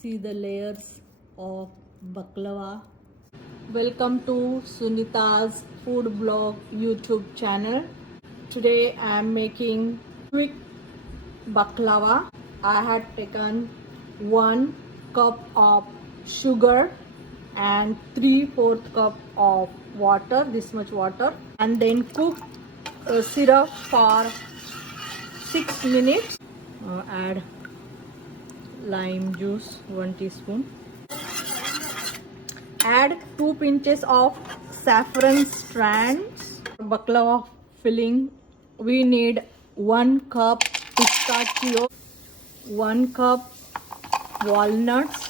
See the layers of baklava. Welcome to Sunita's food blog YouTube channel. Today I am making quick baklava. I had taken 1 cup of sugar and 3/4 cup of water, this much water, and then cook syrup for 6 minutes. Add lime juice 1 teaspoon. Add 2 pinches of saffron strands. Baklava filling, we need 1 cup pistachio, 1 cup walnuts,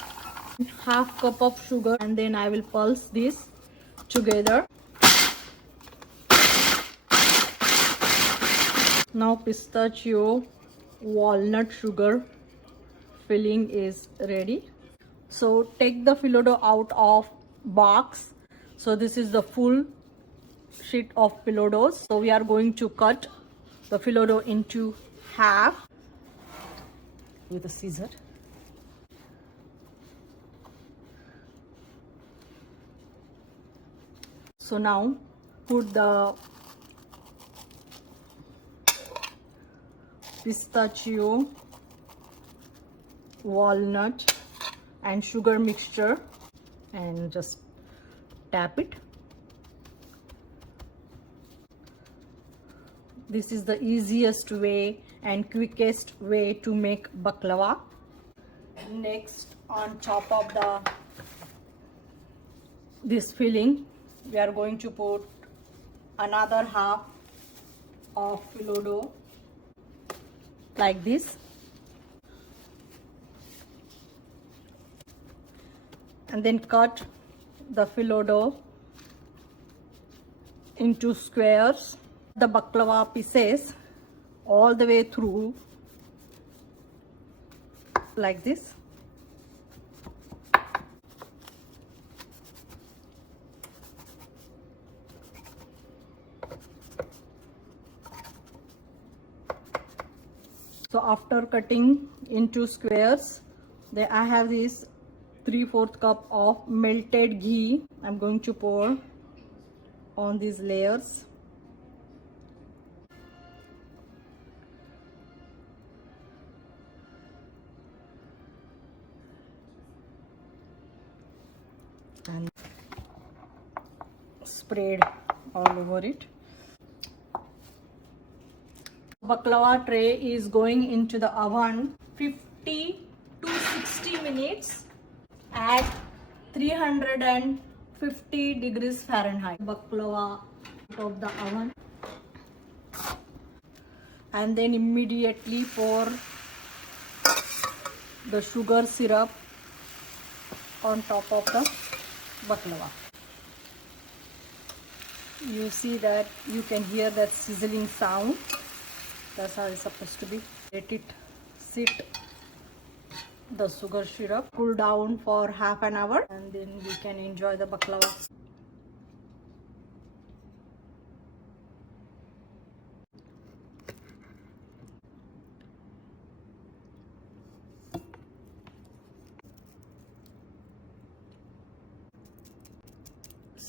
half cup of sugar, and then I will pulse this together. Now pistachio walnut sugar filling is ready. So take the phyllo dough out of box. So this is the full sheet of phyllo dough. So we are going to cut the phyllo dough into half with a scissor. So now put the pistachio, walnut and sugar mixture and just tap it. This is the easiest way and quickest way to make baklava. Next, on top of this filling, we are going to put another half of phyllo dough like this, and then cut the phyllo dough into squares. The baklava pieces all the way through like this. So after cutting into squares, then I have this 3/4 cup of melted ghee. I'm going to pour on these layers. And spread all over it. Baklava tray is going into the oven 50 to 60 minutes at 350 degrees Fahrenheit. Baklava out of the oven, and then immediately pour the sugar syrup on top of the baklava. You see that, you can hear that sizzling sound. That's how it's supposed to be. Let it sit, the sugar syrup, cool down for half an hour, and then we can enjoy the baklava.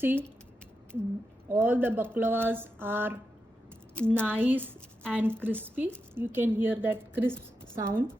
See, all the baklavas are nice and crispy. You can hear that crisp sound.